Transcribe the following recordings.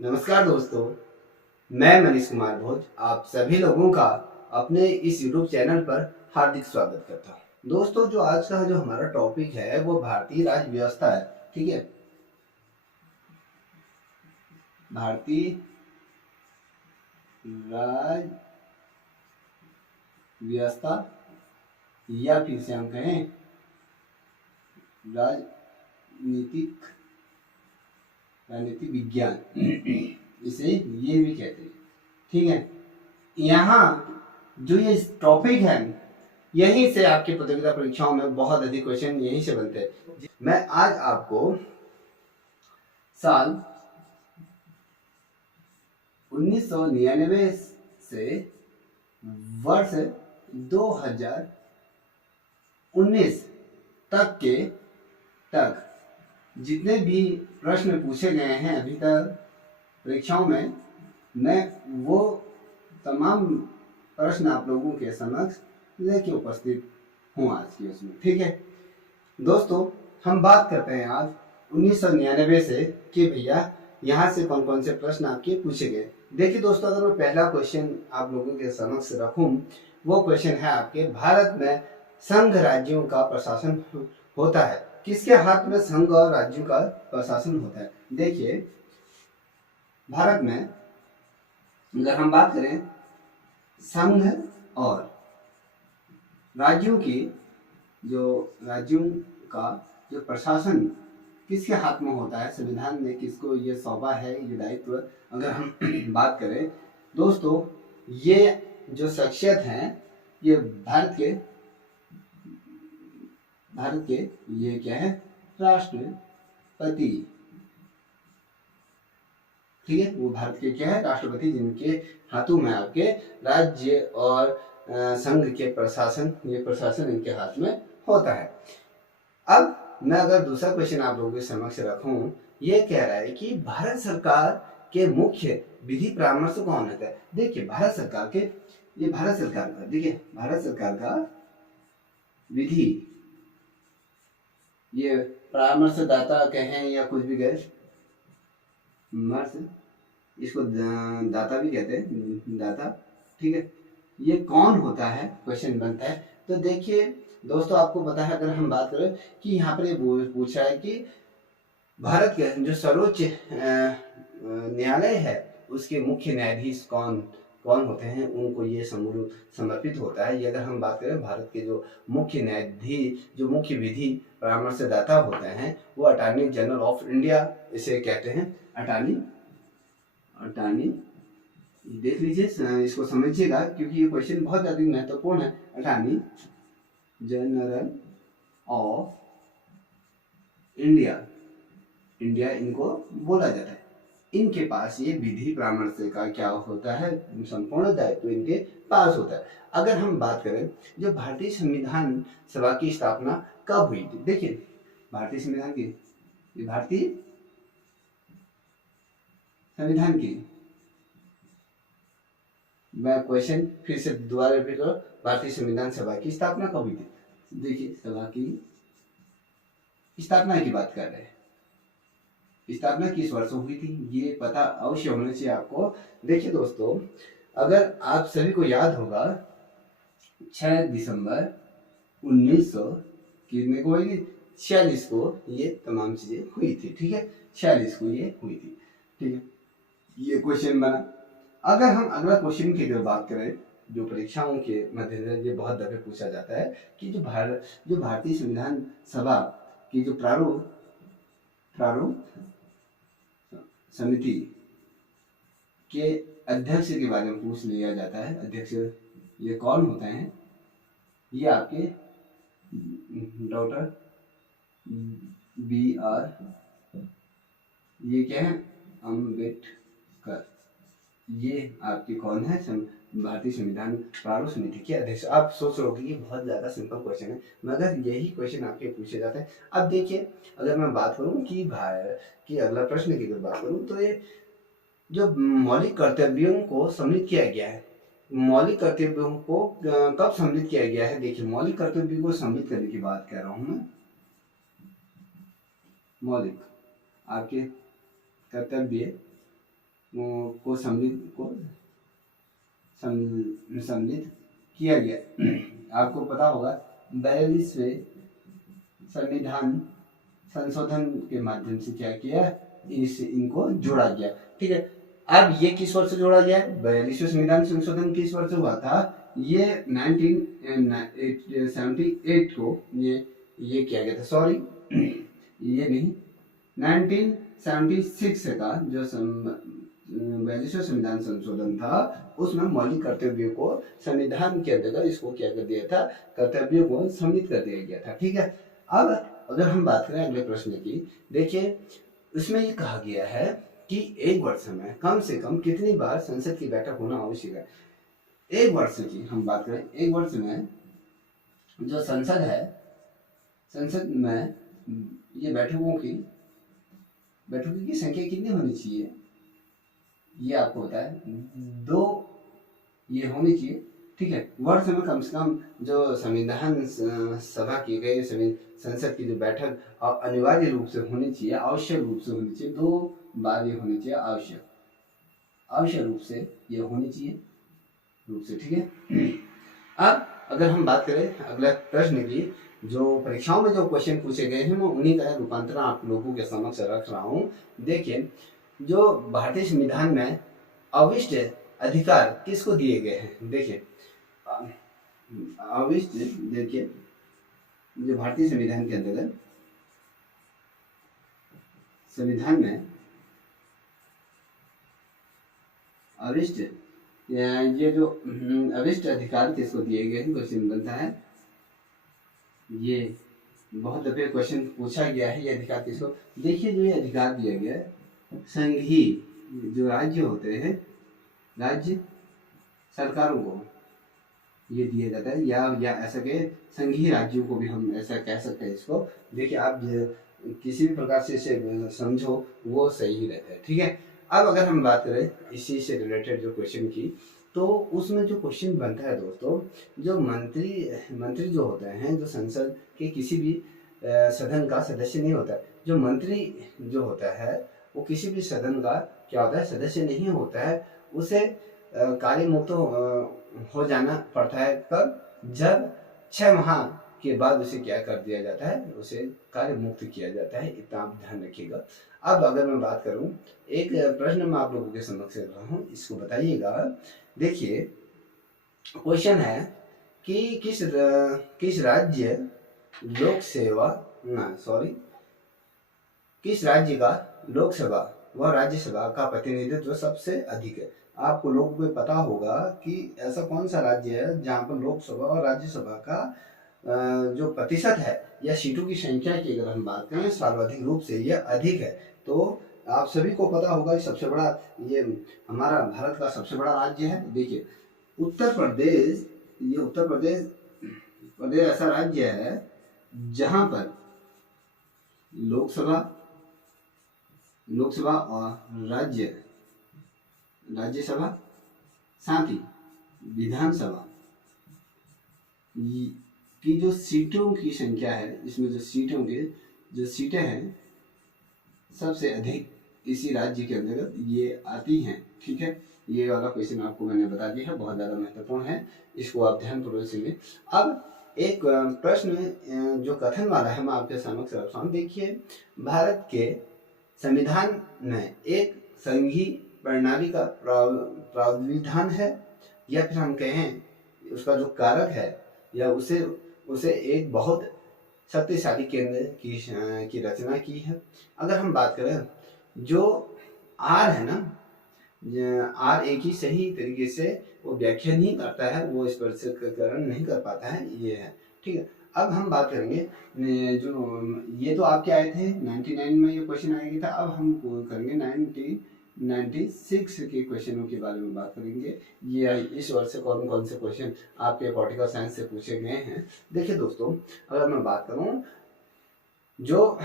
नमस्कार दोस्तों, मैं मनीष कुमार भोज आप सभी लोगों का अपने इस YouTube चैनल पर हार्दिक स्वागत करता हूँ। दोस्तों, जो आज का जो हमारा टॉपिक है वो भारतीय राज्य व्यवस्था है। ठीक है, भारतीय राज्य व्यवस्था या फिर से हम कहें राजनीतिक विज्ञान इसे ये भी कहते हैं। ठीक है, यहाँ जो ये टॉपिक है यहीं से आपकी प्रतियोगिता परीक्षाओं में बहुत अधिक क्वेश्चन यहीं से बनते हैं। मैं आज आपको साल 1999 से वर्ष 2019 तक जितने भी प्रश्न पूछे गए हैं अभी तक परीक्षाओं में, मैं वो तमाम प्रश्न आप लोगों के समक्ष लेके उपस्थित हूँ आज की उसमें। ठीक है दोस्तों, हम बात करते हैं आज 1999 से कि भैया यहाँ से कौन कौन से प्रश्न आपके पूछे गए। देखिए दोस्तों, अगर मैं पहला क्वेश्चन आप लोगों के समक्ष रखूं, वो क्वेश्चन है आपके, भारत में संघ राज्यों का प्रशासन होता है। किसके हाथ में संघ और राज्यों का प्रशासन होता है? देखिए, भारत में अगर हम बात करें संघ और राज्यों का जो प्रशासन किसके हाथ में होता है, संविधान ने किसको ये सौंपा है ये दायित्व, अगर हम बात करें दोस्तों, ये जो शख्सियत हैं ये भारत के ये क्या है, राष्ट्रपति। ठीक है, वो भारत के क्या है, राष्ट्रपति, जिनके हाथों में आपके राज्य और संघ के प्रशासन, ये प्रशासन इनके हाथ में होता है। अब मैं अगर दूसरा क्वेश्चन आप लोगों के समक्ष रखूं, ये कह रहा है कि भारत सरकार के मुख्य विधि परामर्श कौन होता है? देखिए, भारत सरकार का विधि, ये परामर्शदाता कहें या कुछ भी कहें, इसको दाता भी कहते हैं, दाता। ठीक है, ये कौन होता है, क्वेश्चन बनता है। तो देखिए दोस्तों, आपको पता है, अगर हम बात करें कि यहाँ पर ये पूछा है कि भारत के जो सर्वोच्च न्यायालय है उसके मुख्य न्यायाधीश कौन कौन होते हैं, उनको ये समर्पित होता है। ये अगर हम बात करें भारत के जो मुख्य न्यायाधीश, जो मुख्य विधि परामर्शदाता होते हैं, वो अटॉर्नी जनरल ऑफ इंडिया इसे कहते हैं। अटॉर्नी, देख लीजिए, इसको समझिएगा क्योंकि ये क्वेश्चन बहुत अधिक महत्वपूर्ण है। अटॉर्नी जनरल ऑफ इंडिया इनको बोला जाता है। इनके पास ये विधि परामर्श का क्या होता है, संपूर्ण दायित्व इनके पास होता है। अगर हम बात करें जो भारतीय संविधान सभा की स्थापना कब हुई थी, देखिए भारतीय संविधान की मैं क्वेश्चन फिर से दोबारा रिपीट करो, भारतीय संविधान सभा की स्थापना कब हुई थी? देखिए, सभा की स्थापना की बात कर रहे हैं, स्थापना किस वर्ष हुई थी ये पता अवश्य होना चाहिए आपको। देखिए दोस्तों, अगर आप सभी को याद होगा 6 दिसंबर 1946 को ये तमाम चीजें हुई थी। ठीक है, 46 को ये हुई थी। ठीक है, ये क्वेश्चन बना। अगर हम अगला क्वेश्चन की अगर बात करें, जो परीक्षाओं के मद्देनजर ये बहुत दफे पूछा जाता है कि जो भारतीय संविधान सभा की जो प्रारूप समिति के अध्यक्ष के बारे में पूछ लिया जाता है। अध्यक्ष ये कौन होते हैं? ये आपके डॉक्टर BR, ये क्या है, अम्बेडकर, ये आपके कौन है, भारतीय संविधान प्रारूप समिति के अध्यक्ष। आप सोच रहे हो कि ये बहुत ज्यादा सिंपल क्वेश्चन है, मगर यही क्वेश्चन आपके पूछे जाते हैं। अब देखिए, अगर मैं बात करूं कि अगला प्रश्न की अगर बात करूं, तो ये जो मौलिक कर्तव्यों को सम्मिलित किया गया है, मौलिक कर्तव्यों को कब सम्मिलित किया गया है? देखिए, मौलिक कर्तव्यों को सम्मिलित करने की बात कर रहा हूं मैं। मौलिक आपके कर्तव्य को सम्मिलित किया गया। आपको पता होगा 42वें संविधान संशोधन के माध्यम से क्या किया, इनको जोड़ा गया। ठीक है, अब ये किस वर्ष जोड़ा गया? 42वें संविधान संशोधन किस वर्ष हुआ था? ये 1978 को ये किया गया था। सॉरी, ये नहीं, 1976 का जो 42वें संविधान संशोधन था, उसमें मौलिक कर्तव्यों को संविधान के अंतर्गत इसको क्या कर दिया था, कर्तव्यों को सम्मिलित कर दिया गया था। ठीक है, अब अगर हम बात करें अगले प्रश्न की, देखिए उसमें ये कहा गया है कि एक वर्ष में कम से कम कितनी बार संसद की बैठक होना आवश्यक है। एक वर्ष की हम बात करें, एक वर्ष में जो संसद है, संसद में ये बैठकों की संख्या कितनी होनी चाहिए, ये आपको पता है, 2 ये होनी चाहिए। ठीक है, वर्ष में कम से कम जो संविधान सभा की गई संसद की जो बैठक अनिवार्य रूप से होनी चाहिए, आवश्यक रूप से होनी चाहिए, 2 बार ये होनी चाहिए, आवश्यक रूप से ये होनी चाहिए रूप से। ठीक है, अब अगर हम बात करें अगला प्रश्न की, जो परीक्षाओं में जो क्वेश्चन पूछे गए हैं मैं उन्हीं का रूपांतरण आप लोगों के समक्ष रख रहा हूँ। देखिए, जो भारतीय संविधान में अविष्ट अधिकार किसको दिए गए हैं? देखिए अविष्ट, देखिए जो भारतीय संविधान के अंतर्गत संविधान में अविष्ट, ये जो अविष्ट अधिकार किसको दिए गए हैं, क्वेश्चन बनता है। ये बहुत दफे क्वेश्चन पूछा गया है, ये अधिकार किसको? देखिए, जो ये अधिकार दिया गया है, संघीय जो राज्य होते हैं, राज्य सरकारों को ये दिया जाता है, या ऐसा के संघीय राज्यों को भी हम ऐसा कह सकते हैं इसको। देखिए, आप किसी भी प्रकार से इसे समझो वो सही रहता है। ठीक है, अब अगर हम बात करें इसी से रिलेटेड जो क्वेश्चन की, तो उसमें जो क्वेश्चन बनता है दोस्तों, जो मंत्री जो होते हैं, जो संसद के किसी भी सदन का सदस्य नहीं होता, जो मंत्री जो होता है वो किसी भी सदन का क्या होता है, सदस्य नहीं होता है, उसे कार्य मुक्त हो जाना पड़ता है। कब? जब 6 माह के बाद उसे क्या कर दिया जाता है, उसे कार्य मुक्त किया जाता है। इतना आप ध्यान रखिएगा। अब अगर मैं बात करूं, एक प्रश्न मैं आप लोगों के समक्ष रख रहा हूं, इसको बताइएगा। देखिए, क्वेश्चन है कि किस राज्य लोक सेवा किस राज्य का लोकसभा व राज्यसभा का प्रतिनिधित्व सबसे अधिक है? आपको लोगों को पता होगा कि ऐसा कौन सा राज्य है जहाँ पर लोकसभा और राज्यसभा का जो प्रतिशत है या सीटों की संख्या की अगर हम बात करें, सर्वाधिक रूप से यह अधिक है। तो आप सभी को पता होगा सबसे बड़ा, ये हमारा भारत का सबसे बड़ा राज्य है। देखिए, उत्तर प्रदेश, ये उत्तर प्रदेश ऐसा राज्य है जहां पर लोकसभा और राज्यसभा साथ ही विधानसभा की जो सीटों की संख्या है, इसमें जो सीटें हैं सबसे अधिक इसी राज्य के अंतर्गत ये आती हैं। ठीक है, ये वाला क्वेश्चन आपको मैंने बता दिया है, बहुत ज़्यादा महत्वपूर्ण है, इसको आप ध्यानपूर्वक सुनिए। अब एक प्रश्न जो कथन वाला है मैं आपके समक्ष रख रहा हूँ। देखिए, भारत के संविधान में एक संघीय प्रणाली का प्रावधान है, या फिर हम कहें उसका जो कारक है, या उसे एक बहुत शक्तिशाली केंद्र की रचना की है। अगर हम बात करें, जो आर है ना, आर एक ही सही तरीके से वो व्याख्या नहीं करता है, वो स्पष्टीकरण नहीं कर पाता है, ये है। ठीक है, अब हम बात करेंगे जो ये तो आपके आए थे 99 में ये क्वेश्चन आएगा था। अब हम करेंगे 1996 के क्वेश्चनों के बारे में बात करेंगे। ये इस वर्ष से कौन कौन से क्वेश्चन आपके पॉलिटिकल साइंस से पूछे गए हैं। देखिए दोस्तों, अगर मैं बात करूं जो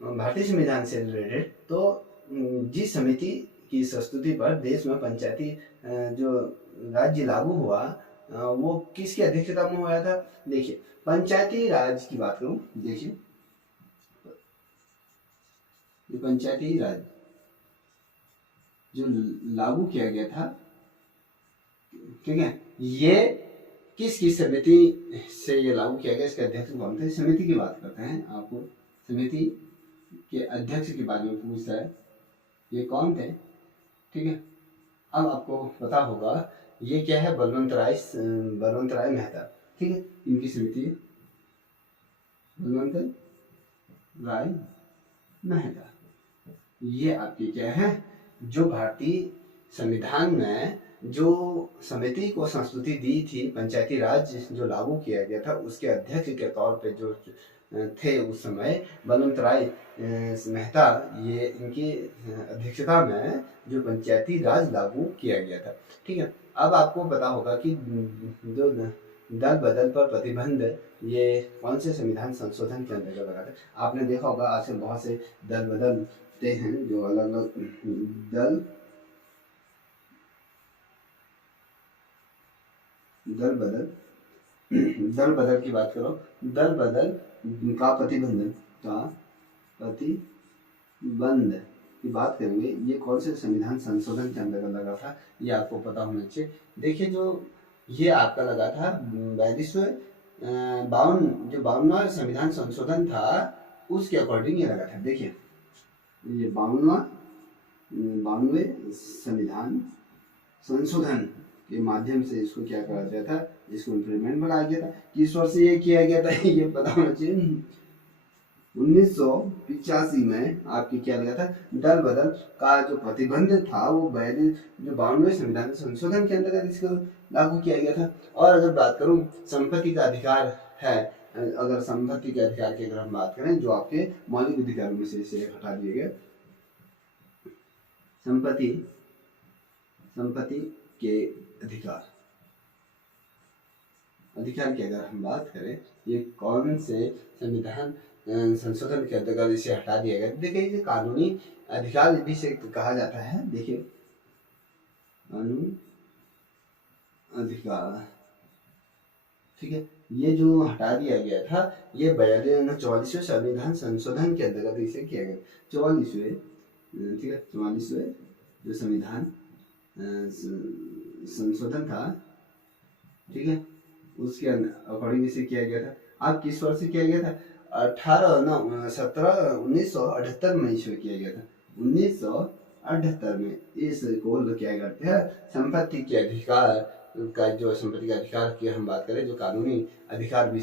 भारतीय संविधान से रिलेटेड, तो जिस समिति की संस्तुति पर देश में पंचायती जो राज्य लागू हुआ, वो किसकी अध्यक्षता में हुआ था? देखिए, पंचायती राज की बात करूं, देखिए पंचायती राज जो लागू किया गया था, ठीक है, ये किस किस समिति से ये लागू किया गया, इसके अध्यक्ष कौन थे? समिति की बात करते हैं, आपको समिति के अध्यक्ष के बारे में पूछ रहा है, ये कौन थे? ठीक है, अब आपको पता होगा ये क्या है, बलवंत राय मेहता, ठीक है, इनकी समिति है बलवंत राय मेहता। ये आपके क्या है, जो भारतीय संविधान में जो समिति को संस्तुति दी थी, पंचायती राज जो लागू किया गया था, उसके अध्यक्ष के तौर पे जो थे उस समय बलवंत राय मेहता, ये इनकी अध्यक्षता में जो पंचायती राज लागू किया गया था, ठीक है। अब आपको पता होगा कि जो दल बदल पर प्रतिबंध ये कौन से संविधान संशोधन के अंतर्गत लगा था? आपने देखा होगा आजकल बहुत से दल बदलते हैं, जो अलग अलग दल बदल की बात करो, दल बदल का प्रतिबंध की बात करेंगे, ये कौन से संविधान संशोधन के अंतर्गत लगा था, ये आपको पता होना चाहिए। देखिए, जो ये आपका लगा था 52वां संविधान संशोधन था, उसके अकॉर्डिंग ये लगा था। देखिए, ये 52वें संविधान संशोधन के माध्यम से इसको क्या करा गया था, इसको इम्प्लीमेंट बनाया गया था। किस वर्ष से ये किया गया था, ये पता होना चाहिए। 1985 में आपकी क्या लगा था, दल बदल का जो प्रतिबंध था वो जो 52वें संविधान संशोधन के अंतर्गत इसको लागू किया गया था। और अगर बात करूं संपत्ति का अधिकार है, अगर संपत्ति के अधिकार की अगर हम बात करें, जो आपके मौलिक अधिकारों में से इसे हटा दिए गए, संपत्ति के अधिकार की अगर हम बात करें, ये कौन से संविधान संशोधन के अंतर्गत इसे हटा दिया गया? देखिए, ये कानूनी अधिकार भी से कहा जाता है। देखिए, कानूनी अधिकार, ठीक है, ये जो हटा दिया गया था, ये 44वें संविधान संशोधन के अंतर्गत इसे किया गया। 44वें, ठीक है, 44वें जो संविधान संशोधन था, ठीक है, उसके अकॉर्डिंग इसे किया गया था। अब किस वर्ष से किया गया था? 1978 में इसे किया गया था। 1978 में इसको क्या करते हैं, संपत्ति के अधिकार का, जो संपत्ति के अधिकार की हम बात करें, जो कानूनी अधिकार भी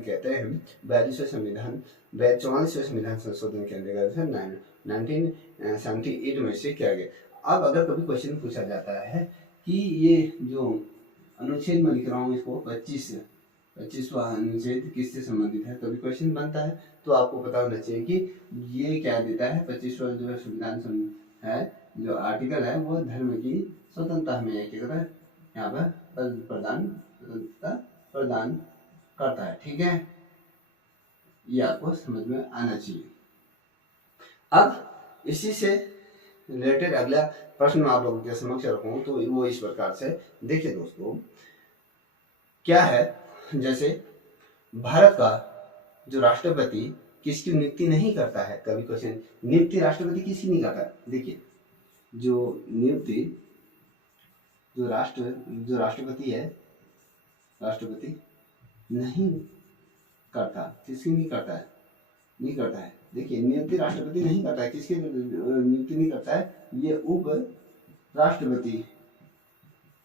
कहते हैं, 44वें संविधान संशोधन के अंतर्गत 1978 में से किया गया। अब अगर कभी क्वेश्चन पूछा जाता है कि ये जो अनुच्छेद में लिख रहा हूँ इसको 25वां अनुच्छेद किससे संबंधित है, कभी क्वेश्चन बनता है, तो आपको पता होना चाहिए कि ये क्या देता है। 25वां जो संविधान है, जो आर्टिकल है, वो धर्म की स्वतंत्रता हमें यहाँ पर स्वतंत्रता प्रदान करता है, ठीक है, ये आपको समझ में आना चाहिए। अब इसी से रिलेटेड अगला प्रश्न मैं आप लोगों के समक्ष रखूं, तो वो इस प्रकार से, देखिए दोस्तों, क्या है, जैसे भारत का जो राष्ट्रपति किसकी नियुक्ति नहीं करता है, कभी क्वेश्चन, नियुक्ति राष्ट्रपति किसकी नहीं करता? देखिए, जो नियुक्ति जो राष्ट्रपति है, राष्ट्रपति नहीं करता, किसकी नहीं करता है, देखिए, नियुक्ति राष्ट्रपति नहीं करता है, किसकी नियुक्ति नहीं करता है, ये उप राष्ट्रपति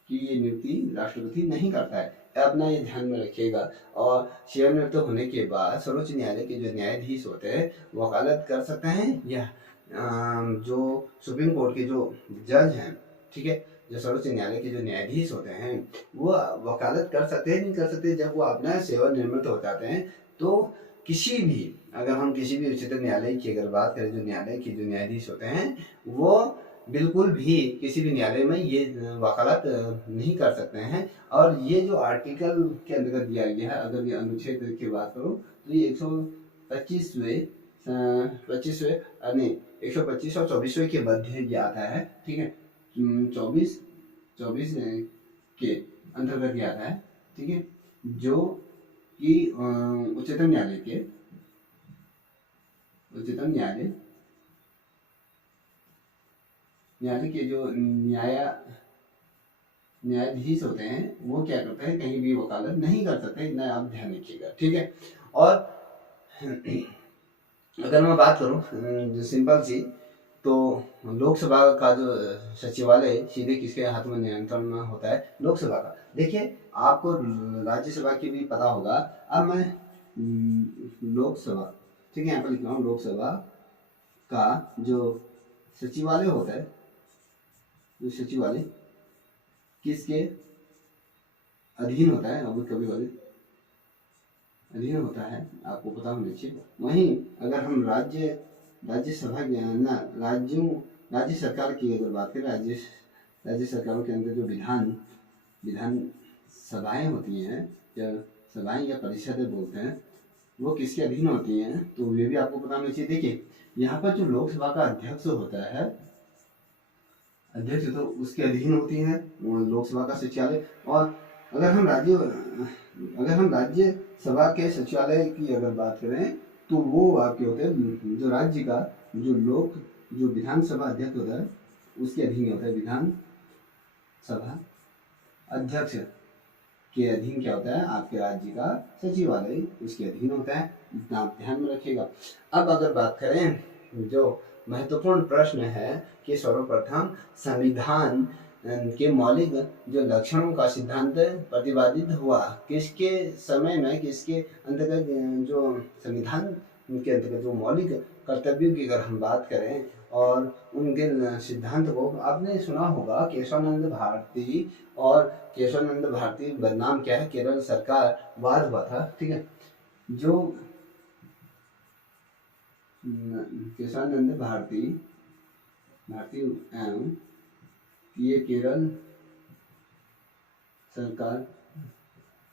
की ये नियुक्ति राष्ट्रपति नहीं करता है। अपना ये ध्यान में रखिएगा। और सेवानिवृत्त होने के बाद सर्वोच्च न्यायालय के जो न्यायाधीश होते हैं, वकालत कर सकते हैं, या जो सुप्रीम कोर्ट के जो जज हैं, ठीक है, जो सर्वोच्च न्यायालय के जो न्यायाधीश होते हैं, वो वकालत कर सकते हैं, नहीं कर सकते, जब वो अपना सेवानिवृत्त हो जाते हैं, तो किसी भी, अगर हम किसी भी उच्चतम न्यायालय की अगर बात करें, जो न्यायालय के जो न्यायाधीश होते हैं, वो बिल्कुल भी किसी भी न्यायालय में ये वकालत नहीं कर सकते हैं। और ये जो आर्टिकल के अंतर्गत दिया गया है, अगर ये अनुच्छेद की बात करूं, तो ये 125वें 125 और 24वें के मध्य ये आता है, ठीक है, 24 के अंतर्गत ये आता है, ठीक है, जो कि उच्चतम न्यायालय न्यायालय के जो न्यायाधीश होते हैं वो क्या करते हैं, कहीं भी वकालत नहीं कर सकते, इतना आप ध्यान रखिएगा, ठीक है। और अगर मैं बात करूं जो सिंपल सी, तो लोकसभा का जो सचिवालय सीधे किसके हाथ में नियंत्रण में होता है, लोकसभा का। देखिए आपको राज्यसभा की भी पता होगा। अब मैं लोकसभा, ठीक है, यहाँ पर लिख रहा हूँ लोकसभा का जो सचिवालय होता है, जो सचिवालय किसके अधीन होता है, अब कभी कभी अधीन होता है, आपको पता होना चाहिए। वहीं अगर हम राज्यसभा ना राज्य सरकार की अगर बात करें, राज्य सरकारों के अंदर जो विधान सभाएं होती हैं, या सभाएं या परिषदें बोलते हैं, वो किसके अधीन होती हैं, तो ये भी आपको पता होना चाहिए। देखिए यहाँ पर जो लोकसभा का अध्यक्ष होता है, अध्यक्ष तो उसके अधीन होती है लोकसभा का सचिवालय। और अगर हम राज्यसभा के सचिवालय की अगर बात करें, तो वो आपके होते हैं जो राज्य का जो विधानसभा अध्यक्ष होता है उसके अधीन होता है। विधानसभा अध्यक्ष के अधीन क्या होता है, आपके राज्य का सचिवालय उसके अधीन होता है, इतना आप ध्यान में रखिएगा। अब अगर बात करें जो महत्वपूर्ण प्रश्न है कि सर्वप्रथम संविधान के मौलिक जो लक्षणों का सिद्धांत प्रतिपादित हुआ किसके समय में, किसके अंतर्गत, जो संविधान के अंतर्गत जो मौलिक कर्तव्यों की अगर हम बात करें और उनके सिद्धांत को आपने सुना होगा, केशवानंद भारती। और केशवानंद भारती बदनाम क्या है, केरल सरकार वाद हुआ था, ठीक है। जो केशवानंद भारती एवं ये केरल सरकार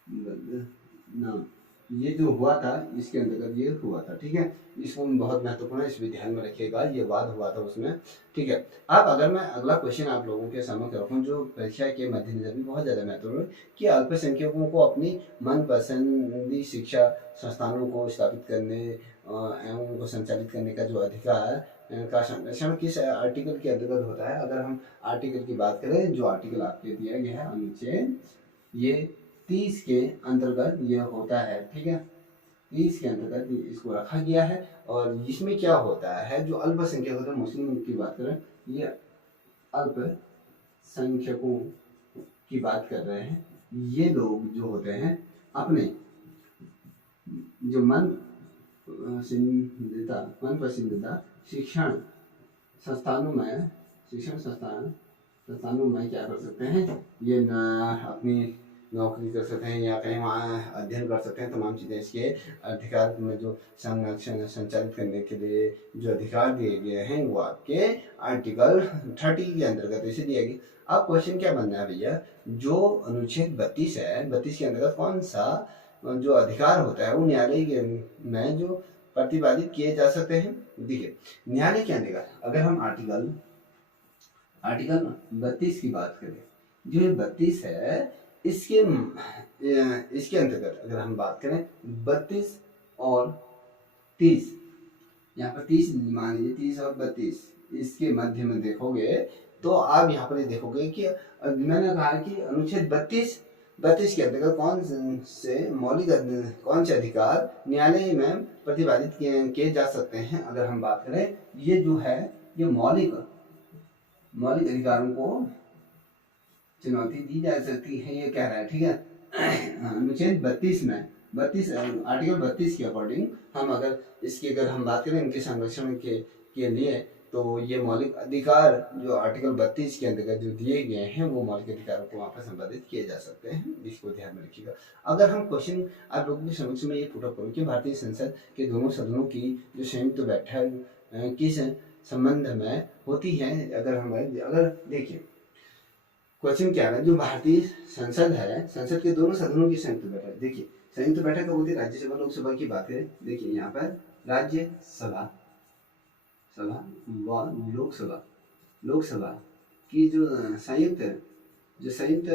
नाम, ये जो हुआ था इसके अंतर्गत ये हुआ था, ठीक है। इसको बहुत महत्वपूर्ण है, इसमें ध्यान में रखिएगा, ये वाद हुआ था उसमें, ठीक है। अब अगर मैं अगला क्वेश्चन आप लोगों के समक्ष रखूं जो परीक्षा के मद्देनजर भी बहुत ज़्यादा महत्वपूर्ण है, कि अल्पसंख्यकों को अपनी मनपसंदी शिक्षा संस्थानों को स्थापित करने एवं उनको संचालित करने का जो अधिकार का संरक्षण किस आर्टिकल के अंतर्गत होता है। अगर हम आर्टिकल की बात करें, जो आर्टिकल आपके दिया गया है अनुच्छेद ये 30 के अंतर्गत यह होता है, ठीक है। 30 के अंतर्गत इसको रखा गया है। और इसमें क्या होता है, जो अल्पसंख्यक होते हैं, मुस्लिम की बात करें, ये अल्पसंख्यकों की बात कर रहे हैं, ये लोग जो होते हैं अपने जो मन पसंदीदा शिक्षण संस्थानों में क्या कर सकते हैं, ये अपनी नौकरी कर सकते हैं या कहीं वहाँ अध्ययन कर सकते हैं। तमाम चीज़ें इसके अधिकार में जो संरक्षण संचालित करने के लिए जो अधिकार दिए गए हैं वो आपके आर्टिकल 30 के अंतर्गत इसे दिया गया। अब क्वेश्चन क्या बनना है भैया, जो अनुच्छेद 32 है, 32 के अंतर्गत कौन सा जो अधिकार होता है वो न्यायालय में जो प्रतिपादित किए जा सकते हैं। देखिए न्यायालय क्या देगा, अगर हम आर्टिकल 32 की बात करें, जो 32 है इसके अंतर्गत अगर हम बात करें 32 और 30, यहाँ पर 30 मान लीजिए, 30 और 32 इसके मध्य में देखोगे तो आप यहाँ पर देखोगे कि मैंने कहा कि अनुच्छेद 32 के अंतर्गत कौन से अधिकार न्यायालय में प्रतिपादित किए जा सकते हैं। अगर हम बात करें, ये जो है ये मौलिक अधिकारों को चुनौती दी जा सकती है, ये कह रहा है, ठीक है। अनुच्छेद 32 में आर्टिकल 32 के अकॉर्डिंग हम अगर हम बात करें इनके संरक्षण के लिए, तो ये मौलिक अधिकार जो आर्टिकल 32 के अंतर्गत जो दिए गए हैं वो मौलिक अधिकारों को वहाँ पर संपादित किए जा सकते हैं, इसको ध्यान में रखिएगा। अगर हम क्वेश्चन आप लोगों के समक्ष में ये पुट अप करूँ कि भारतीय संसद के दोनों सदनों की जो संयुक्त बैठक किस संबंध में होती है, अगर देखिए क्वेश्चन क्या है, जो भारतीय संसद है, संसद के दोनों सदनों की संयुक्त बैठक, देखिए संयुक्त बैठक होती है राज्यसभा लोकसभा की बात करें, देखिए यहाँ पर राज्यसभा व लोकसभा की जो संयुक्त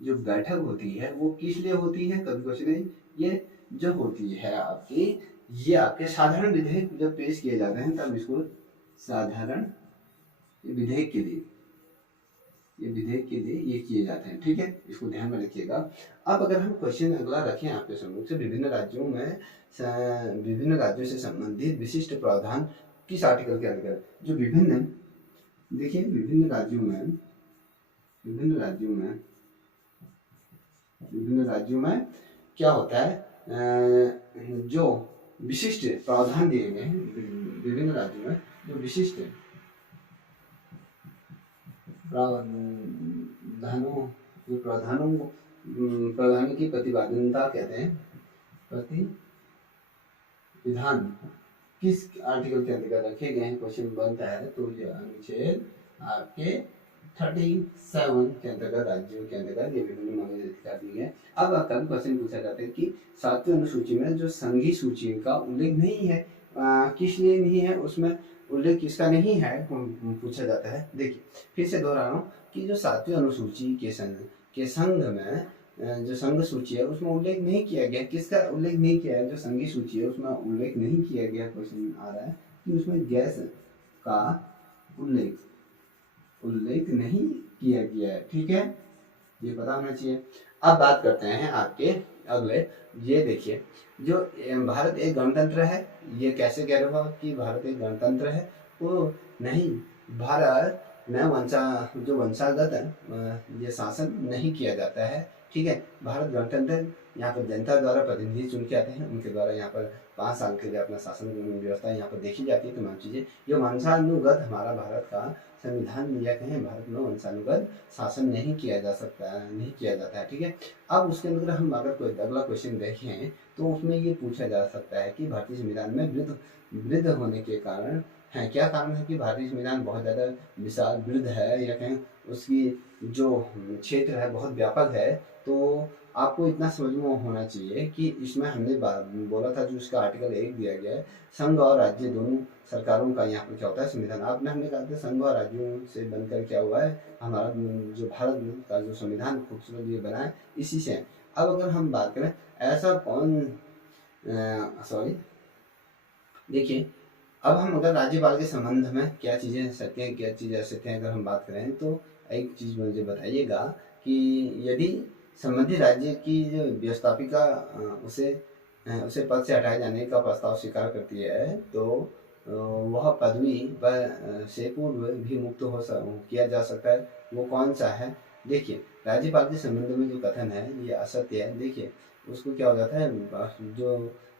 जो बैठक होती है वो किस लिए होती है, कभी क्वेश्चन है, ये जो होती है ये आपके साधारण विधेयक जब पेश किए जाते हैं तब इसको साधारण ये विधेयक के लिए, ये विधेयक के लिए ये किए जाते हैं, ठीक है, इसको ध्यान में रखिएगा। अब अगर हम क्वेश्चन अगला रखें आपके सम्मुख से, विभिन्न राज्यों से संबंधित विशिष्ट प्रावधान किस आर्टिकल के अंतर्गत, जो विभिन्न, देखिए विभिन्न राज्यों में क्या होता है, जो विशिष्ट प्रावधान दिए गए हैं, विभिन्न राज्यों में जो विशिष्ट प्रावधानों की प्रतिपादनता कहते हैं, प्रतिविधान किस आर्टिकल के अंतर्गत रखे गए हैं, क्वेश्चन बनता है तो ये अनुच्छेद आपके 37 के अंतर्गत, राज्यों के अंतर्गत ये विभिन्न मांगे अधिकार दिए हैं। अब कल क्वेश्चन पूछा जाता है कि 7वीं अनुसूची में जो संघीय सूची का उल्लेख नहीं है, किस लिए नहीं है, उसमें उल्लेख किसका नहीं है पूछा जाता है। देखिए फिर से दोहरा रहा हूँ कि जो 7वीं अनुसूची के संघ में जो संघ सूची है उसमें उल्लेख नहीं किया गया, किसका उल्लेख नहीं किया है, जो संघीय सूची है उसमें उल्लेख नहीं किया गया। क्वेश्चन आ रहा है कि उसमें गैस का उल्लेख नहीं किया गया है, ठीक है, ये पता होना चाहिए। अब बात करते हैं आपके अगले, ये देखिए जो भारत एक गणतंत्र है, ये कैसे कह रहे हो कि भारत एक गणतंत्र है, वो नहीं, भारत में वंशागत ये शासन नहीं किया जाता है, ठीक है, भारत गणतंत्र, यहाँ पर जनता द्वारा प्रतिनिधि चुन के आते हैं, उनके द्वारा यहाँ पर 5 साल के लिए अपना शासन व्यवस्था यहाँ पर देखी जाती है, तमाम चीज़ें, ये वंशानुगत हमारा भारत का संविधान यह कहें, भारत में वंशानुगत शासन नहीं किया जाता है, ठीक है। अब उसके अंदर हम अगर कोई अगला क्वेश्चन देखें तो उसमें ये पूछा जा सकता है कि भारतीय संविधान में वृद्ध होने के कारण है, क्या कारण है कि भारतीय संविधान बहुत ज़्यादा विशाल वृद्ध है, या कहें उसकी जो क्षेत्र है बहुत व्यापक है, तो आपको इतना समझ में होना चाहिए कि इसमें हमने बोला था जो इसका आर्टिकल 1 दिया गया है, संघ और राज्य दोनों सरकारों का यहाँ पर क्या होता है संविधान, हमने कहा था संघ और राज्यों से बनकर क्या हुआ है हमारा जो भारत का जो संविधान खूबसूरत ये बना है इसी से। अब अगर हम बात करें ऐसा कौन देखिए, अब हम अगर राज्यपाल के संबंध में क्या चीज़ें सत्य हैं क्या चीज़ें असत्य हैं अगर हम बात करें तो एक चीज़ मुझे बताइएगा कि यदि संबंधित राज्य की जो व्यवस्थापिका उसे पद से हटाए जाने का प्रस्ताव स्वीकार करती है तो वह पदवी से पूर्व भी मुक्त किया जा सकता है, वो कौन सा है। देखिए राज्यपाल के संबंध में जो कथन है ये असत्य है। देखिए उसको क्या हो जाता है, जो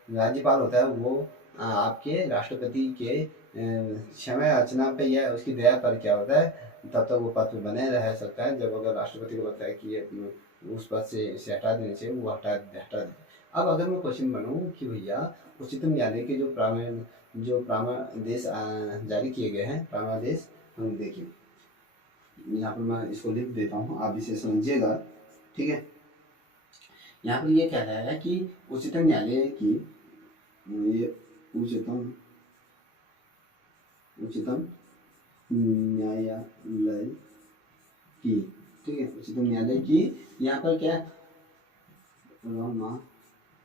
राज्यपाल होता है वो आपके राष्ट्रपति के क्षमा याचना पे या उसकी दया पर क्या होता है तब तक वो पद पे बने रह सकता है। जब अगर राष्ट्रपति को लगता है कि ये उस पद से इसे हटा देना चाहिए वो हटा दे। अब अगर मैं क्वेश्चन बनूं कि भैया उच्चतम न्यायालय के जो प्रामादेश जारी किए गए हैं, प्रामादेश हम देखिए यहाँ पर मैं इसको लिख देता हूँ, आप इसे समझिएगा, ठीक है। यहाँ पर ये कह रहा है कि उच्चतम न्यायालय की ये उच्चतम न्यायालय की, ठीक है, उच्चतम न्यायालय की यहाँ पर क्या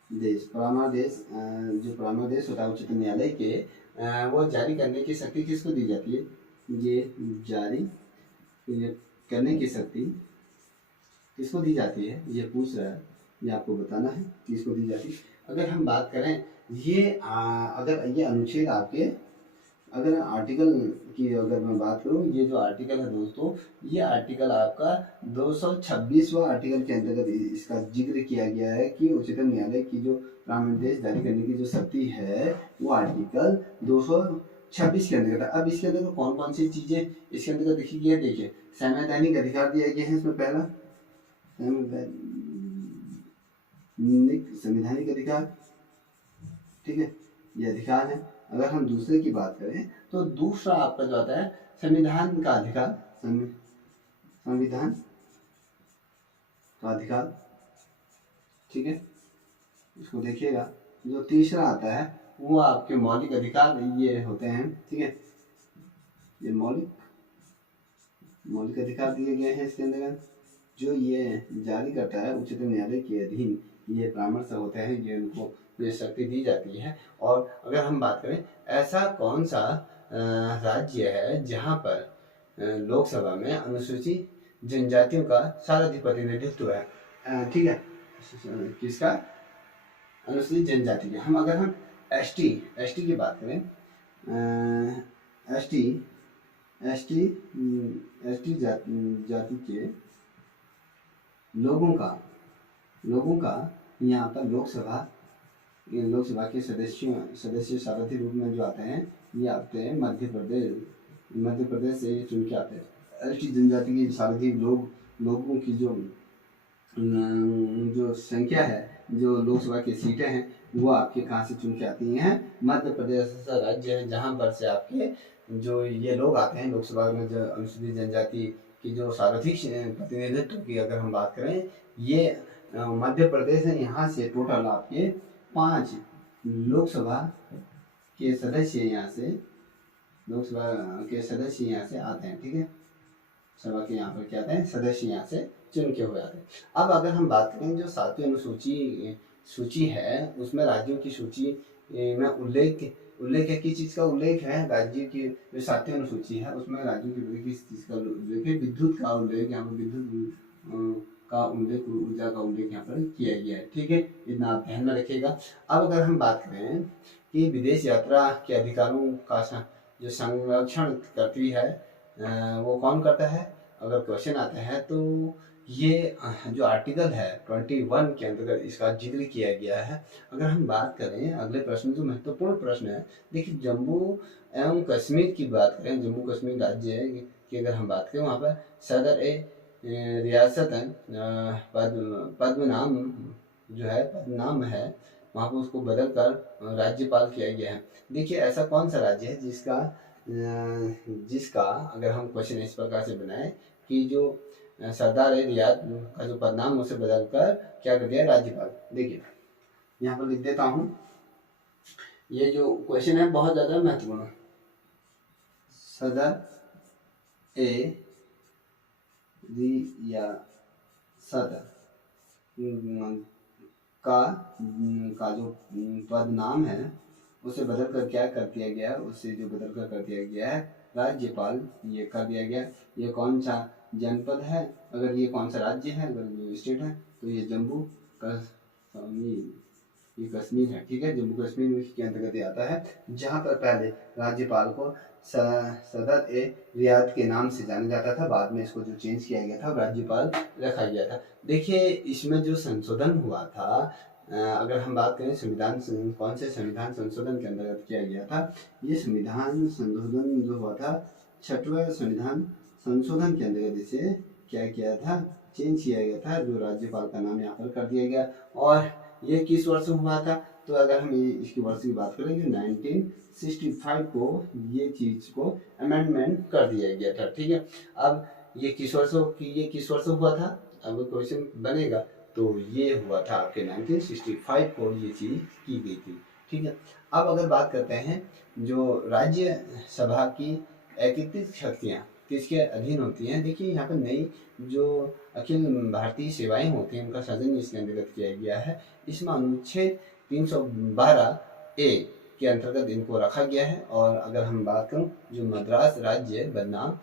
प्रामादेश जो प्रामादेश होता है उच्चतम न्यायालय के वो जारी करने की शक्ति किसको दी जाती है, ये जारी करने की शक्ति किसको दी जाती है ये पूछ रहा है, ये आपको बताना है किसको दी जाती है। अगर हम बात करें ये अगर ये अनुच्छेद आपके अगर आर्टिकल की अगर मैं बात करूँ, ये जो आर्टिकल है दोस्तों ये आर्टिकल आपका 226वां आर्टिकल के अंतर्गत इसका जिक्र किया गया है कि उच्चतम न्यायालय की जो प्रामादेश जारी करने की जो शक्ति है वो आर्टिकल 226 के अंतर्गत। अब इसके अंतर्गत कौन कौन सी चीजें इसके अंतर्गत लिखी गई है, देखिए संवैधानिक अधिकार दिया गया है इसमें, पहला संवैधानिक अधिकार, ठीक है, ये अधिकार है। अगर हम दूसरे की बात करें तो दूसरा आपका जो आता है संविधान का अधिकार, संविधान का अधिकार, ठीक है, इसको देखिएगा। जो तीसरा आता है वो आपके मौलिक अधिकार ये होते हैं, ठीक है, ये मौलिक अधिकार दिए गए हैं इसके अंदर। जो ये जारी करता है उच्चतम न्यायालय के अधीन ये परामर्श होते हैं, ये उनको ये शक्ति दी जाती है। और अगर हम बात करें ऐसा कौन सा राज्य है जहाँ पर लोकसभा में अनुसूचित जनजातियों का सर्वाधिक प्रतिनिधित्व है। ठीक है, किसका? अनुसूचित जनजाति के। अगर हम एसटी की बात करें, एसटी जाति के लोगों का यहाँ पर लोकसभा के सदस्य सर्वाधिक रूप में जो आते हैं, ये आते हैं मध्य प्रदेश से ये चुन के आते हैं। एसटी जनजाति के सर्वाधिक लोगों की जो संख्या है, जो लोकसभा की सीटें हैं, वो आपके कहाँ से चुन के आती हैं? मध्य प्रदेश ऐसा राज्य है जहाँ पर से आपके जो ये लोग आते हैं लोकसभा में। जो अनुसूचित जनजाति की जो सर्वाधिक प्रतिनिधित्व की अगर हम बात करें, ये मध्य प्रदेश है। यहाँ से टोटल आपके 5 लोकसभा के सदस्य यहाँ से आते हैं। ठीक है, सभा के यहाँ पर क्या आते हैं? सदस्य यहाँ से चुन के हुए आते हैं। अब अगर हम बात करें जो 7वीं सूची है, उसमें राज्यों की सूची में उल्लेख है। किस चीज़ का उल्लेख है? राज्य की जो 7वीं अनुसूची है उसमें राज्यों की किस चीज़ का उल्लेख है? विद्युत का उल्लेख। यहाँ पर विद्युत का उल्लेख, ऊर्जा का उल्लेख यहाँ पर किया गया है। ठीक है, इतना आप ध्यान में रखिएगा। अब अगर हम बात करें कि विदेश यात्रा के अधिकारों का जो संरक्षण करती है, वो कौन करता है? अगर क्वेश्चन आता है तो ये जो आर्टिकल है 21 के अंतर्गत इसका जिक्र किया गया है। अगर हम बात करें अगले प्रश्न, जो महत्वपूर्ण प्रश्न है, देखिए जम्मू एवं कश्मीर की बात करें, जम्मू कश्मीर राज्य की अगर हम बात करें, वहाँ पर सदर रियासत पद्मनाम जो है, पद्मनाम है, वहाँ पर उसको बदल कर राज्यपाल किया गया है। देखिए ऐसा कौन सा राज्य है जिसका अगर हम क्वेश्चन इस प्रकार से बनाए कि जो सरदार रियाद का जो पदनाम उसे बदल कर क्या कर दिया? राज्यपाल। देखिए यहाँ पर लिख देता हूँ, ये जो क्वेश्चन है बहुत ज़्यादा महत्वपूर्ण है। सदर रियासत का जो पद नाम है उसे बदल कर क्या कर दिया गया? उसे जो बदल कर दिया गया है राज्यपाल, ये कर दिया गया। ये कौन सा जनपद है? अगर ये कौन सा राज्य है, अगर ये स्टेट है तो ये जम्मू कश्मीर है। ठीक है, जम्मू कश्मीर के अंतर्गत आता है, जहाँ पर पहले राज्यपाल को सदर रियाद के नाम से जाना जाता था। बाद में इसको जो चेंज किया गया था, राज्यपाल रखा गया था। देखिए इसमें जो संशोधन हुआ था, अगर हम बात करें संविधान, कौन से संविधान संशोधन के अंतर्गत किया गया था? ये संविधान संशोधन जो हुआ था 6वें संविधान संशोधन के अंतर्गत इसे क्या किया था? चेंज किया गया था, जो राज्यपाल का नाम यहाँ पर कर दिया गया। और ये किस वर्ष हुआ था? तो अगर हम इसकी वर्ष की बात करेंगे 1965 को ये चीज को अमेंडमेंट कर दिया गया था। ठीक है, अब ये किस वर्ष हुआ था? अब क्वेश्चन बनेगा तो ये हुआ था आपके 1965 को ये चीज की गई थी। ठीक है, अब अगर बात करते हैं जो राज्य सभा की एकीकृत शक्तियाँ किसके अधीन होती हैं? देखिए यहाँ पर नई जो अखिल भारतीय सेवाएं होती हैं उनका सृजन इसके अंतर्गत किया गया है। इसमें अनुच्छेद 312A के अंतर्गत इनको रखा गया है। और अगर हम बात करूं जो मद्रास राज्य बनाम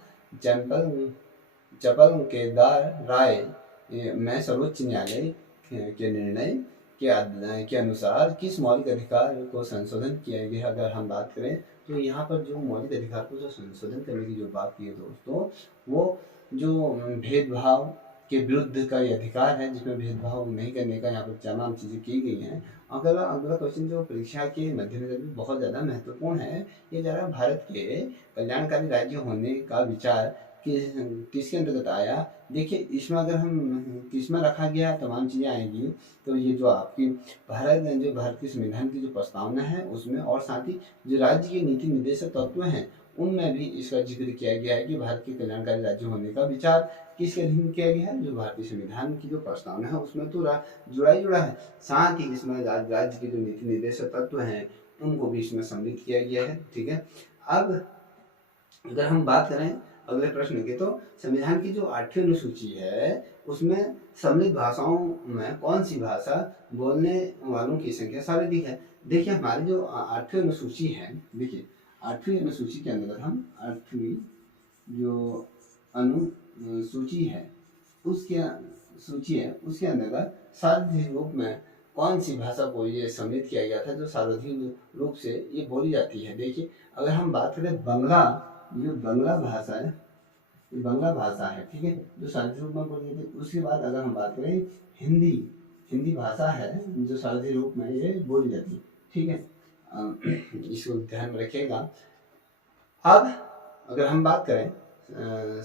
चपल केदार राय में सर्वोच्च न्यायालय के निर्णय के अनुसार किस मौलिक अधिकार को संशोधन किया गया? अगर हम बात करें तो यहाँ पर जो मौलिक अधिकार को जो संशोधन करने की जो बात की है दोस्तों, वो जो भेदभाव के विरुद्ध का ये अधिकार है, जिसमें भेदभाव नहीं करने का यहाँ पर तमाम चीज़ें की गई हैं। अगला क्वेश्चन जो परीक्षा के मद्देनजर भी बहुत ज़्यादा महत्वपूर्ण है, ये ज़रा भारत के कल्याणकारी राज्य होने का विचार किसके अंतर्गत आया? देखिए इसमें अगर हम किसमें रखा गया तमाम चीज़ें आएंगी, तो ये जो आपकी भारतीय संविधान की जो प्रस्तावना है उसमें, और साथ ही जो राज्य के नीति निर्देशक तत्व हैं उनमें भी इसका जिक्र किया गया है कि भारत के कल्याणकारी राज्य होने का विचार किसके अधीन किया गया है? जो भारतीय संविधान की जो प्रस्तावना है उसमें तो जुड़ा है। साथ ही इसमें राज्य के जो नीति निर्देशक तत्व हैं उनको भी इसमें सम्मिलित किया गया है। ठीक है, अब अगर हम बात करें अगले प्रश्न की, तो संविधान की जो 8वीं अनुसूची है उसमें सम्मिलित भाषाओं में कौन सी भाषा बोलने वालों की संख्या सर्वाधिक है? देखिए हमारी जो 8वीं अनुसूची है, देखिए 8वीं अनुसूची के अंतर्गत हम 8वीं जो अनुसूची है, उसके अंतर्गत सार्वधिक रूप में कौन सी भाषा को ये सम्मिलित किया गया था जो सार्वधिक रूप से ये बोली जाती है। देखिए, अगर हम बात करें बंगला, जो बंगला भाषा है, ये बंगला भाषा है, ठीक है, जो सार्वधिक रूप में बोली जाती है। उसके बाद अगर हम बात करें हिंदी भाषा है जो सार्वधिक रूप में ये बोली जाती है, ठीक है, इसको ध्यान में रखिएगा। अब अगर हम बात करें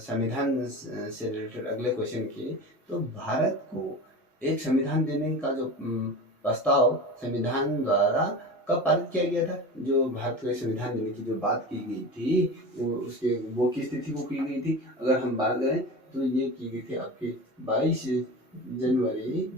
संविधान से रिलेटेड अगले क्वेश्चन की, तो भारत को एक संविधान देने का जो प्रस्ताव संविधान द्वारा कब पारित किया गया था? जो भारत को एक संविधान देने की जो बात की गई थी वो किस तिथि को की गई थी? अगर हम बात करें तो ये की गई थी आपकी 22 जनवरी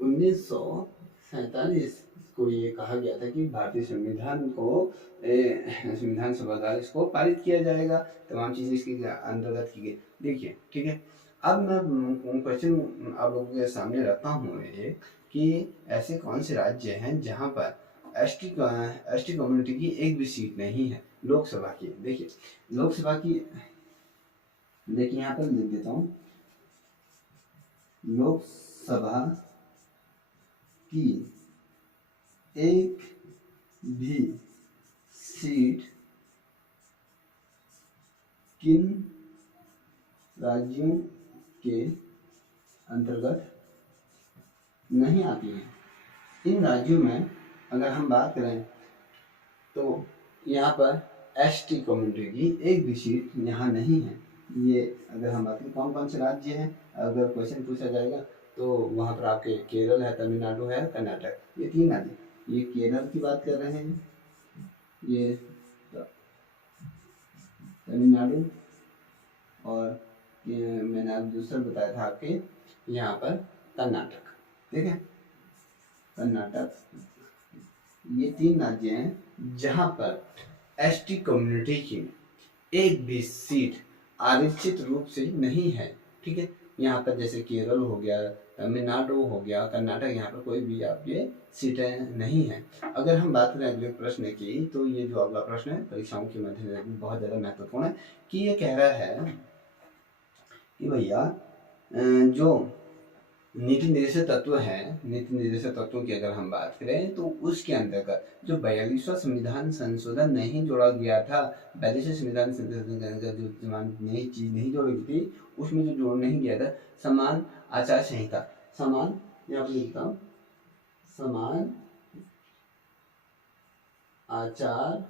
1947 को ये कहा गया था कि भारतीय संविधान को संविधान सभा द्वारा इसको पारित किया जाएगा। तमाम चीजें इसके अंतर्गत की गई। देखिए, ठीक है, अब मैं क्वेश्चन आप लोगों के सामने रखता हूँ ये कि ऐसे कौन से राज्य हैं जहाँ पर एसटी कम्युनिटी की एक भी सीट नहीं है लोकसभा की। देखिए, लोकसभा की, देखिए यहाँ पर लिख देता हूँ, लोकसभा की एक भी सीट किन राज्यों के अंतर्गत नहीं आती है। इन राज्यों में अगर हम बात करें तो यहाँ पर एसटी कम्युनिटी की एक भी सीट यहाँ नहीं है। ये अगर हम बात करें कौन कौन से राज्य हैं, अगर क्वेश्चन पूछा जाएगा तो वहाँ पर आपके केरल है, तमिलनाडु है, कर्नाटक, ये 3 राज्य। ये केरल की बात कर रहे हैं, ये तमिलनाडु, और ये मैंने अब दूसरा बताया था आपके यहाँ पर कर्नाटक, ठीक है, कर्नाटक। ये 3 राज्य हैं जहाँ पर एसटी कम्युनिटी की एक भी सीट आरक्षित रूप से नहीं है, ठीक है। यहाँ पर जैसे केरल हो गया, तमिलनाडु हो गया, कर्नाटक, यहाँ पर कोई भी आपके सीटें नहीं है। अगर हम बात करें अगले प्रश्न की, तो ये जो अगला प्रश्न है परीक्षाओं के मध्य बहुत ज़्यादा महत्वपूर्ण है कि ये कह रहा है कि भैया जो नीति निर्देशक तत्व है, नीति निर्देशक तत्वों की अगर हम बात करें तो उसके अंतर्गत जो 42वां संविधान संशोधन नहीं जोड़ा गया था, 42वें संविधान संशोधन के अंतर्गत जो नई चीज नहीं जोड़ी गई थी, उसमें जो जोड़ नहीं गया था समान आचार संहिता, समान, यहाँ पर लिखता हूँ, समान आचार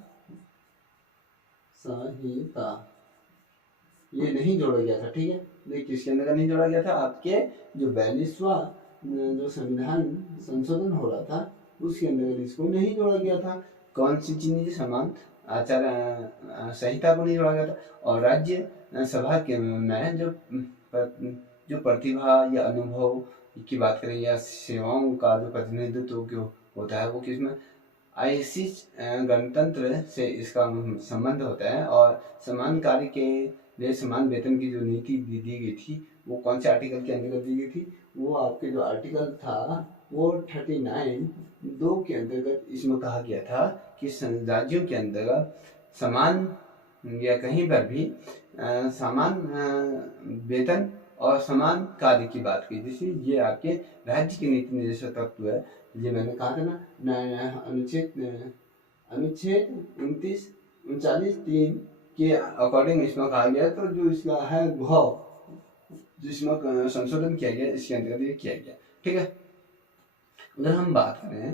संहिता, ये नहीं जोड़ा गया था, ठीक है। देखिए, किसके अंदर नहीं जोड़ा गया था? आपके जो 42वां जो संविधान संशोधन हो रहा था उसके अंदर इसको नहीं जोड़ा गया था। कौन सी चीज? समान आचार संहिता को नहीं जोड़ा गया था। और राज्य सभा के में जो प्रतिभा या अनुभव की बात करें या सेवाओं का जो प्रतिनिधित्व होता है वो किसमें? ऐसी गणतंत्र से इसका संबंध होता है। और समान कार्य के लिए समान वेतन की जो नीति दी गई थी वो कौन से आर्टिकल के अंतर्गत दी गई थी? वो आपके जो आर्टिकल था वो 39(2) के अंतर्गत इसमें कहा गया था कि राज्यों के अंतर्गत समान या कहीं पर भी समान वेतन और समान कार्य की बात की, जिससे ये आपके राज्य के नीति निर्देशक तत्व है। ये मैंने कहा था ना, अनुच्छेद 39(3) के अकॉर्डिंग इसमें कहा गया। तो जो इसका है जिसमें संशोधन किया गया इसके अंतर्गत ये किया गया, ठीक है। अगर हम बात करें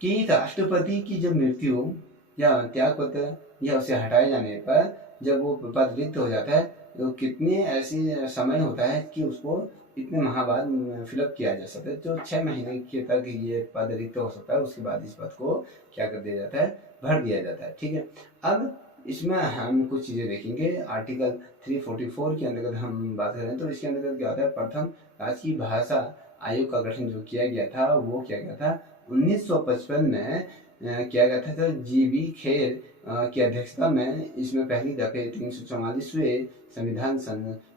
कि राष्ट्रपति की जब मृत्यु या त्याग पत्र या उसे हटाए जाने पर जब वो पद रिक्त हो जाता है तो कितने ऐसे समय होता है कि उसको इतने माह बाद फिलअप किया जा सकता है। तो 6 महीने के तक ये पद रिक्त हो सकता है, उसके बाद इस पद को क्या कर दिया जाता है? भर दिया जाता है, ठीक है। अब इसमें हम कुछ चीज़ें देखेंगे। आर्टिकल 344 के अंतर्गत हम बात करें तो इसके अंतर्गत क्या होता है? प्रथम राष्ट्रीय भाषा आयोग का गठन जो किया गया था वो किया गया था 1955 में किया गया था। तो जीबी खेर की अध्यक्षता में इसमें पहली दफे 344वें संविधान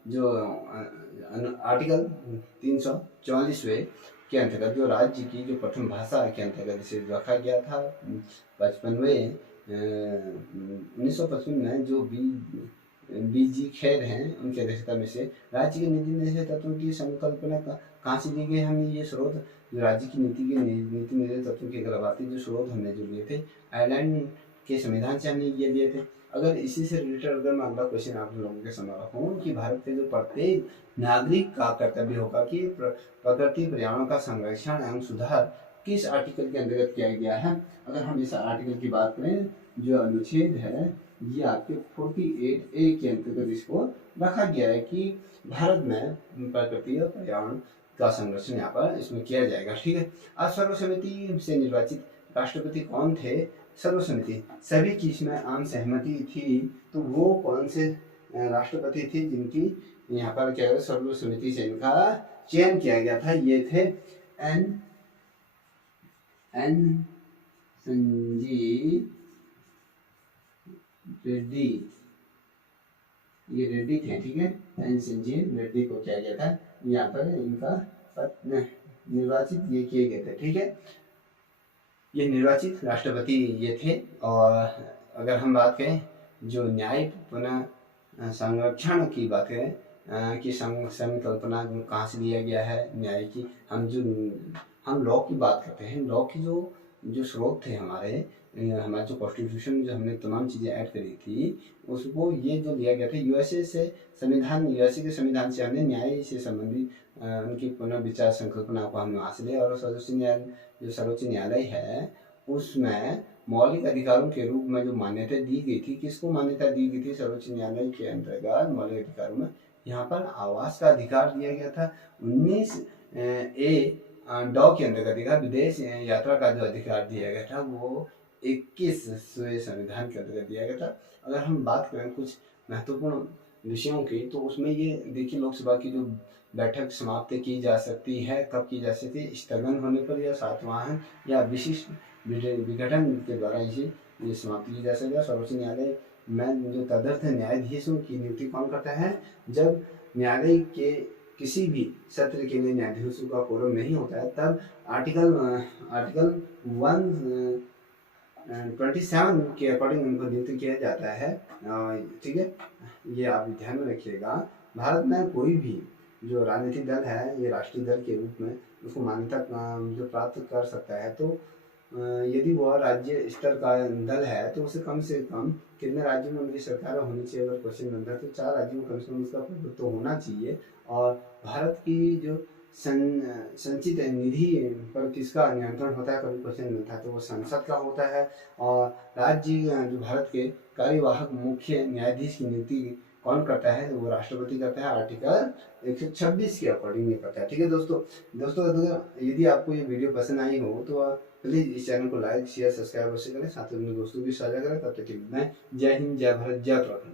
जो आर्टिकल 344वें के अंतर्गत जो राज्य की जो प्रथम भाषा के अंतर्गत इसे रखा गया था। 55वें 1955 में जो बीजी खेर हैं, उनकी अध्यक्षता में से राज्य के नीति निर्देशक तत्वों की संकल्पना कहाँ से ली गई? हमने ये स्रोत जो राज्य की नीति निर्देशक तत्वों के गर्भाती जो स्रोत हमने जो लिए थे आयरलैंड के संविधान से हमने ये लिए थे। अगर इसी से रिलेटेड अगर मैं अगला क्वेश्चन आप लोगों के सामने रखूँ कि भारत के जो प्रत्येक नागरिक का कर्तव्य होगा कि प्रकृति पर्यावरण का संरक्षण एवं सुधार किस आर्टिकल के अंतर्गत किया गया है? अगर हम इस आर्टिकल की बात करें, जो अनुच्छेद है ये आपके 48A के अंतर्गत इसको रखा गया है कि भारत में प्रकृति और पर्यावरण का संरक्षण यहाँ पर इसमें किया जाएगा। ठीक है। आज सर्वसम्मति से निर्वाचित राष्ट्रपति कौन थे? सर्वसम्मति सभी की इसमें आम सहमति थी, तो वो कौन से राष्ट्रपति थे जिनकी यहाँ पर क्या है सर्वसम्मति से इनका चयन किया गया था? ये थे एन संजीव रेड्डी, ये रेड्डी थे। ठीक है। एन संजीव रेड्डी को किया गया था, यहाँ पर इनका निर्वाचित ये किए गए थे। ठीक है। ये निर्वाचित राष्ट्रपति ये थे। और अगर हम बात करें जो न्याय पुनः संरक्षण की बात करें कि संकल्पना कहाँ से लिया गया है न्याय की, हम लॉ की बात करते हैं। लॉ की जो स्रोत थे हमारे जो कॉन्स्टिट्यूशन जो हमने तमाम चीज़ें ऐड करी थी उसको ये जो लिया गया था यूएसए के संविधान से हमने न्याय से संबंधित उनकी पुनः विचार संकल्पना को हमने वहाँ से लिया। और सर्वोच्च न्यायालय है उसमें मौलिक अधिकारों के रूप में जो मान्यता दी गई थी, किसको मान्यता दी गई थी? सर्वोच्च न्यायालय के अंतर्गत मौलिक अधिकारों में यहाँ पर आवास का अधिकार दिया गया था। 19A डॉ के अंतर्गत विदेश यात्रा का जो अधिकार दिया गया था वो 21वें संविधान के अंतर्गत दिया गया था। अगर हम बात करें कुछ महत्वपूर्ण विषयों की, तो उसमें ये देखिए लोकसभा की जो बैठक समाप्त की जा सकती है, कब की जा सकती है? स्थगन होने पर या सातवाहन या विशिष्ट विघटन के द्वारा इसे ये समाप्त की जा सकती है। सर्वोच्च न्यायालय में जो तदर्थ न्यायाधीशों की नियुक्ति कौन करता है? जब न्यायालय के किसी भी सत्र के लिए न्यायाधीशों का कोरम नहीं होता है तब आर्टिकल 127 के अकॉर्डिंग उनको नियुक्त किया जाता है। ठीक है। ये आप ध्यान में रखिएगा। भारत में कोई भी जो राजनीतिक दल है ये राष्ट्रीय दल के रूप में उसको मान्यता जो प्राप्त कर सकता है, तो यदि वह राज्य स्तर का दल है तो उसे कम से कम कितने राज्यों में उनकी सरकार होनी चाहिए? अगर क्वेश्चन बनता है तो 4 राज्यों में कम से कम उसका प्रभुत्व होना चाहिए। और भारत की जो संचित निधि पर किसका नियंत्रण होता है? कभी क्वेश्चन बनता है तो वो संसद का होता है। और राज्य जो भारत के कार्यवाहक मुख्य न्यायाधीश की नियुक्ति कौन करता है? वो राष्ट्रपति करता है। आर्टिकल 126 के अकॉर्डिंग ये करता है। ठीक है दोस्तों यदि आपको ये वीडियो पसंद आई हो तो प्लीज़ इस चैनल को लाइक शेयर सब्सक्राइब अवश्य करें, साथ ही अपने दोस्तों भी साझा करें। तब तक के लिए मैं जय हिंद, जय भारत, जय उत्तराखंड।